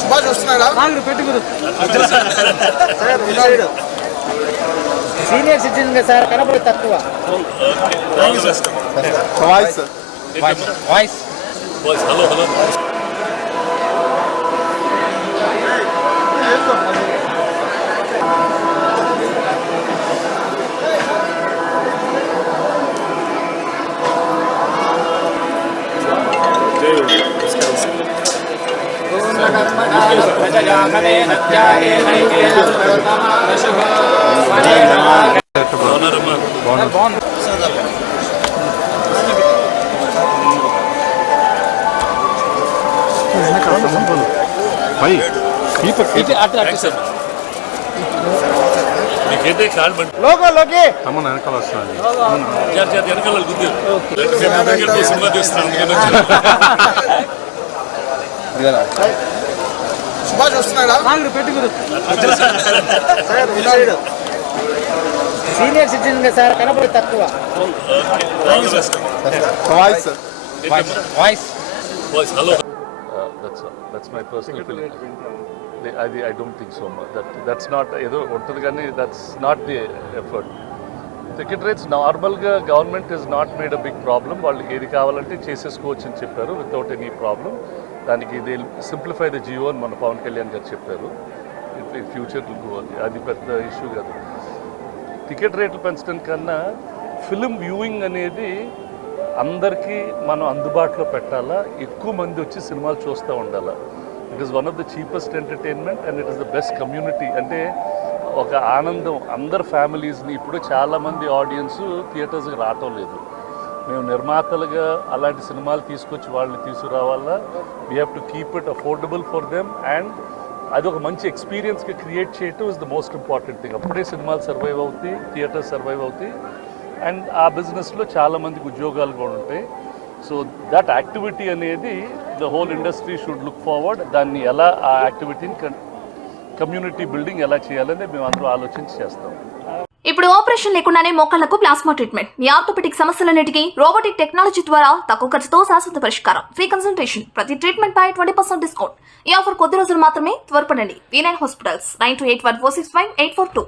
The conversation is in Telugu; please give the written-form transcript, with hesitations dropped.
సుభాష్ వస్తున్నాడా? సీనియర్ సిటిజన్ సార్ కనపడి తక్కువ వాయిస్ వాయిస్ హలో హలో వెనకాల వస్తుంది సినిమా తీస్తున్నాను. సుభాష్ వస్తున్నాడా? సీనియర్ సిటిజన్ సార్ కనపడి తక్కువ voice voice hello that's my personal feeling. I don't think so much. That's not ఏదో ఉంటుంది కానీ that's not the effort. Ticket rates నార్మల్గా government is not made a big problem. వాళ్ళకి ఏది కావాలంటే చేసేసుకోవచ్చు అని చెప్పారు వితౌట్ ఎనీ ప్రాబ్లం. దానికి ఇది సింప్లిఫై ద జియో అని మన పవన్ కళ్యాణ్ గారు చెప్పారు. ఫ్యూచర్ అది పెద్ద ఇష్యూ కాదు. టికెట్ రేట్లు పెంచడం కన్నా ఫిలిం వ్యూయింగ్ అనేది అందరికీ మనం అందుబాటులో పెట్టాలా, ఎక్కువ మంది వచ్చి సినిమాలు చూస్తూ ఉండాలా. It is one of the cheapest entertainment and it is the best community. అంటే ఒక ఆనందం అందరు ఫ్యామిలీస్ని. ఇప్పుడు చాలామంది ఆడియన్స్ థియేటర్స్కి రావటం లేదు. మేము నిర్మాతలుగా అలాంటి సినిమాలు తీసుకొచ్చి వాళ్ళని తీసుకురావాలా. We have to keep it affordable for them and అది ఒక మంచి ఎక్స్పీరియన్స్గా క్రియేట్ చేయటం is the most important thing. అప్పుడే సినిమాలు సర్వైవ్ అవుతాయి, థియేటర్స్ సర్వైవ్ అవుతాయి అండ్ ఆ బిజినెస్లో చాలామందికి ఉద్యోగాలు కూడా ఉంటాయి. సో దట్ యాక్టివిటీ అనేది the whole industry should look forward. దాన్ని ఎలా ఆ యాక్టివిటీని కమ్యూనిటీ బిల్డింగ్ ఎలా చేయాలని మేము అందరూ ఆలోచించి చేస్తాం. ఇప్పుడు ఆపరేషన్ లేకుండానే మోకాళ్లకు ప్లాస్మా ట్రీట్మెంట్. మీ ఆర్థోపెటిక్ సమస్యలన్నిటికీ రోబోటిక్ టెక్నాలజీ ద్వారా తక్కువ ఖర్చుతో శాశ్వత పరిష్కారం. Free consultation. ప్రతి ట్రీట్మెంట్ పై 20% డిస్కౌంట్. ఈ ఆఫర్ కొద్ది రోజులు మాత్రమే. త్వరపడండి. V9 hospitals 9281465842.